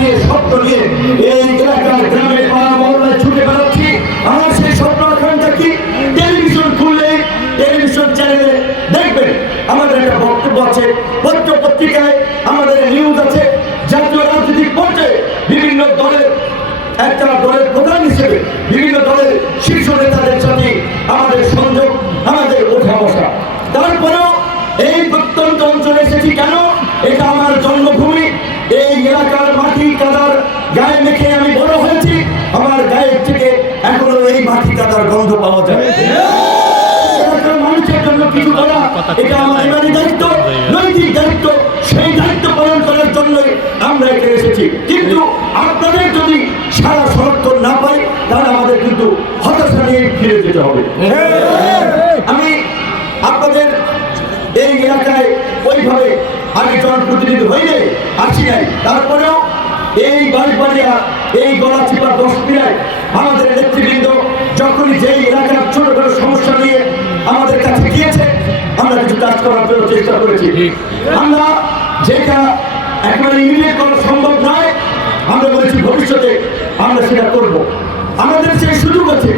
নিয়ে স্বপ্ন নিয়ে এই এলাকার গ্রামে পাড়া মহল্লায় ছুটে বেড়াচ্ছি। আমার সেই স্বপ্ন আকাঙ্ক্ষা কি? টেলিভিশন খুললে টেলিভিশন চ্যানেলে দেখবেন আমাদের একটা বক্তব্য আছে, পত্র পত্রিকায় আমাদের নিউজ আছে, জাতীয় রাজনৈতিক পর্যায়ে বিভিন্ন দলের একটা দলের প্রধান হিসেবে বিভিন্ন দলের শীর্ষ নেতাদের সাথে আমাদের সংযোগ, আমাদের ওঠা বসা। তারপরেও এই প্রত্যন্ত অঞ্চলে এসেছি কেন? এটা আমার জন্মভূমি। এই এলাকার মাটি কাদার গায়ে মেখে আমি বড় হয়েছি। আমার গায়ের থেকে এখনো এই মাটি কাদার গন্ধ পাওয়া যায়। এলাকার মানুষের জন্য কিছু করা এটা আমার ইমানি দায়িত্ব, নৈতিক দায়িত্ব। সেই দায়িত্ব পালন করার জন্যই আমরা এখানে এসেছি। কিন্তু আপনাদের যদি সারা সমর্থন না পাই তাহলে আমাদের কিন্তু হতাশা নিয়ে ফিরে যেতে হবে। আমি আপনাদের এই এলাকায় ওইভাবে আগে জনপ্রতিনিধি হইলে আসি নাই, তারপরেও এই বাড়িয়া এই গলাচিপা 10 মিনায় আমাদের নেতৃবৃন্দ যখনই যেই এলাকার ছোট ছোট সমস্যা নিয়ে আমাদের কাছে গিয়েছে আমরা কিছু কাজ করার জন্য চেষ্টা করেছি। আমরা যেটা একেবারে ইমিডিয়েট করা সম্ভব নয়, আমরা বলেছি ভবিষ্যতে আমরা সেটা করব। আমাদের সেই সুযোগ আছে,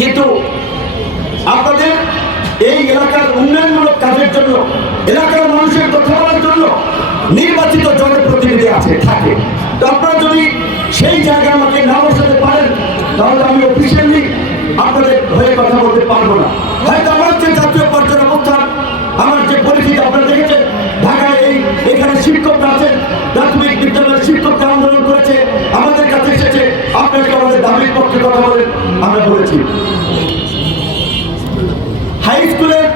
কিন্তু আপনাদের এই এলাকার উন্নয়নমূলক কাজের জন্য, এলাকার মানুষের কথা বলার জন্য নির্বাচিত জনপ্রতিনিধি আছে, থাকে। তো আপনারা যদি সেই জায়গায় আমাকে না বসাতে পারেন তাহলে আমি অফিসিয়ালি আপনাদের হয়ে কথা বলতে পারবো না। হয়তো আমার যে জাতীয় পর্যায়ের অবস্থান, আমার যে পরিস্থিতি আপনারা দেখেছেন, ঢাকায় এখানে শিক্ষকরা আছেন, প্রাথমিক বিদ্যালয়ের শিক্ষকরা আন্দোলন করেছে, আমাদের কাছে এসেছে, আপনাকে আমাদের দাবির পক্ষে কথা বলেন, আমরা বলেছি। হাই স্কুলের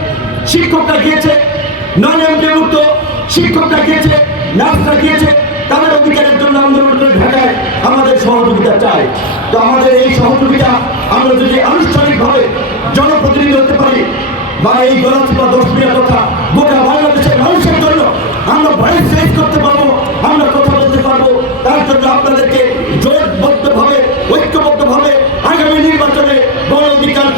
শিক্ষকরা গিয়েছে, নন এমপিভুক্ত শিক্ষকরা গিয়েছে, নার্সরা গিয়েছে, তাদের অধিকারের জন্য আন্দোলন করে ঢাকায় আমাদের সহযোগিতা চাই। তো আমাদের এই সহযোগিতা আমরা যদি আনুষ্ঠানিকভাবে জনপ্রতিনিধি হতে পারি বা এই গলাচিপা 10 মিনিট কথা গোটা বাংলাদেশের মানুষের জন্য আমরা ভয়েস রেজ করতে পারবো, আমরা কথা বলতে পারবো, তার জন্য আপনাদেরকে জোটবদ্ধভাবে ঐক্যবদ্ধভাবে আগামী নির্বাচনে গণ অধিকার